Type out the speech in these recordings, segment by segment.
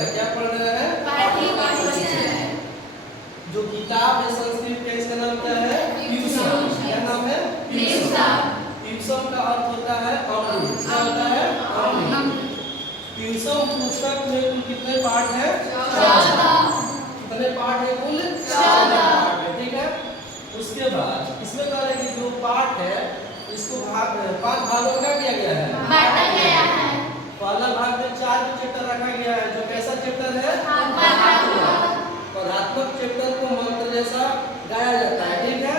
हैं? क्या पढ़ रहे हैं? जो किताब है संस्कृत का, इसका नाम क्या है? प्यूसम। क्या नाम है? प्यूसम। प्यूसम का अर्थ होता है अमृत। क्या होता है? अमृत। प्यूसम पुस्तक में कुल कितने पाठ है? 14। कितने पाठ है? कुल 14 पाठ है। ठीक है। उसके बाद इसमें कह रहे हैं कि जो पाठ है इसको 5 भागों में किया गया है, बांटा गया है। पहला भाग में 4 चैप्टर रखा गया है। जो कैसा चैप्टर है? पदात्मक चैप्टर को मंत्र जैसा गाया जाता है। ठीक है।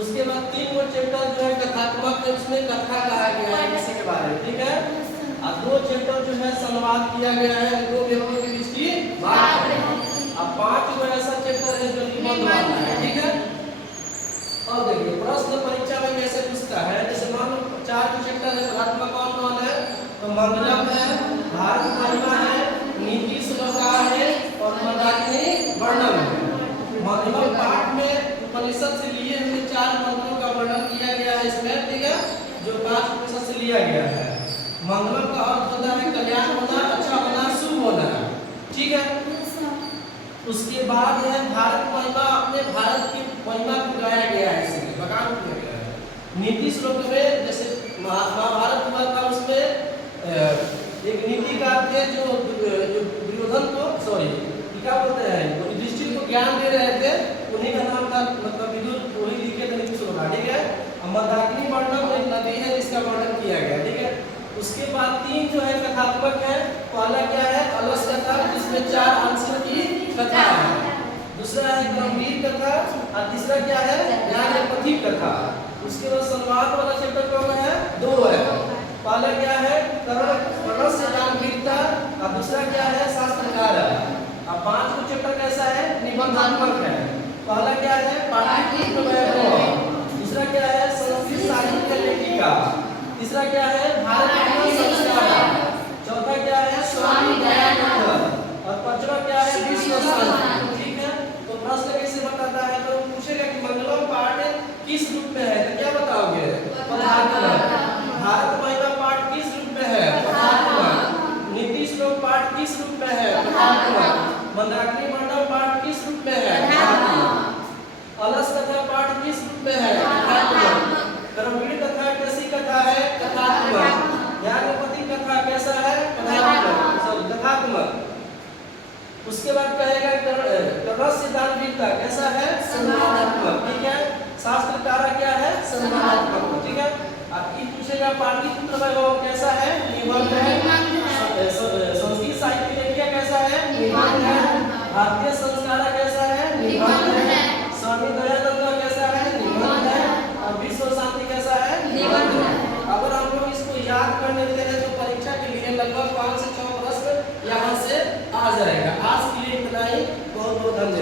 उसके बाद 3 चैप्टर जो है कथात्मक है, उसमें कथा कहा गया है किसी के बारे में। ठीक है। अब 2 चैप्टर जो है संवाद किया गया है, 2 व्यक्तियों के बीच की बात है। अब 5 जो ऐसा चैप्टर है जो निबंध वाला है। ठीक है। और देखिए प्रश्न परीक्षा में कैसे पूछता है, जैसे मान लो 4 चैप्टर है, पदात्मक कौन है? तो मंगलम है, भारत महिमा है, नीति श्लोका है और मंदाकिनी वर्णन है। मंगलम पाठ में उपनिषद से लिए हुए 4 मंत्रों का वर्णन किया गया है इसमें। ठीक है। जो 5 उपनिषद से लिया गया है। मंगलम का अर्थ होता है कल्याण होना, अच्छा होना, शुभ होना। ठीक है। उसके बाद है भारत महिमा, अपने भारत की महिमा को गाया गया है, इसमें बखान किया गया है। नीति श्लोक में जैसे महाभारत हुआ था, उसमें एक नीतिकार थे जो दुर्योधन को क्या बोलते हैं, युधिष्ठिर को ज्ञान दे रहे थे, उन्हीं का नाम था, मतलब विदुर, वही लिखे थे नीति श्लोक। ठीक है। मंदाकिनी वर्णन एक नदी है जिसका वर्णन किया गया। ठीक है। उसके बाद 3 जो है कथात्मक है। पहला क्या है? अलस कथा, जिसमें 4 अंशों की कथा है। दूसरा है गंभीर कथा और तीसरा क्या है? न्यायपथिक कथा। उसके बाद संवाद वाला चैप्टर कौन है? 2 है। पहला क्या है? कर्ण से दानवीरता और दूसरा क्या है? शास्त्रकार। अब 5 चैप्टर कैसा है? निबंधात्मक है। पहला क्या है? पाटलिपुत्र वैभव। दूसरा क्या है? संस्कृत साहित्य लेखिका। तीसरा क्या है? भारत का संस्कार। चौथा क्या है? स्वामी दयानंद। और पांचवा क्या है? विश्व शांति। ठीक है। तो प्रश्न कैसे बताता है? तो पूछेगा कि मंगलम पाठ किस रूप में है, तो क्या बताओगे? पदात्मक। भारत महिमा पाठ किस रूप में है? पदात्मक। नीति श्लोक पाठ किस रूप में है? पदात्मक। मंदाकिनी वर्णन पाठ किस रूप में है? पदात्मक। अलस कथा पाठ किस रूप में है? पदात्मक। गंभीर कथा कैसी कथा है? कथात्मक। न्यायपथिक कथा कैसा है? कथात्मक। उसके बाद कहेगा कर्ण से दानवीरता कैसा है? संवादात्मक। ठीक है। शास्त्रकार क्या है? संवादात्मक। ठीक है। अब ये पूछेगा पाटलिपुत्र वैभव कैसा है? निबंध है। संस्कृत साहित्य लेखिका कैसा है? निबंध है। भारतीय संस्कार कैसा है? निबंध है। स्वामी दयानंद कैसा है? निबंध है। और विश्व शांति कैसा है? निबंध है। अगर हम लोग इसको याद कर लेते हैं तो परीक्षा के लिए लगभग 5 से 6 प्रश्न यहाँ से आ जाएगा। आज के लिए इतना ही। बहुत बहुत धन्यवाद।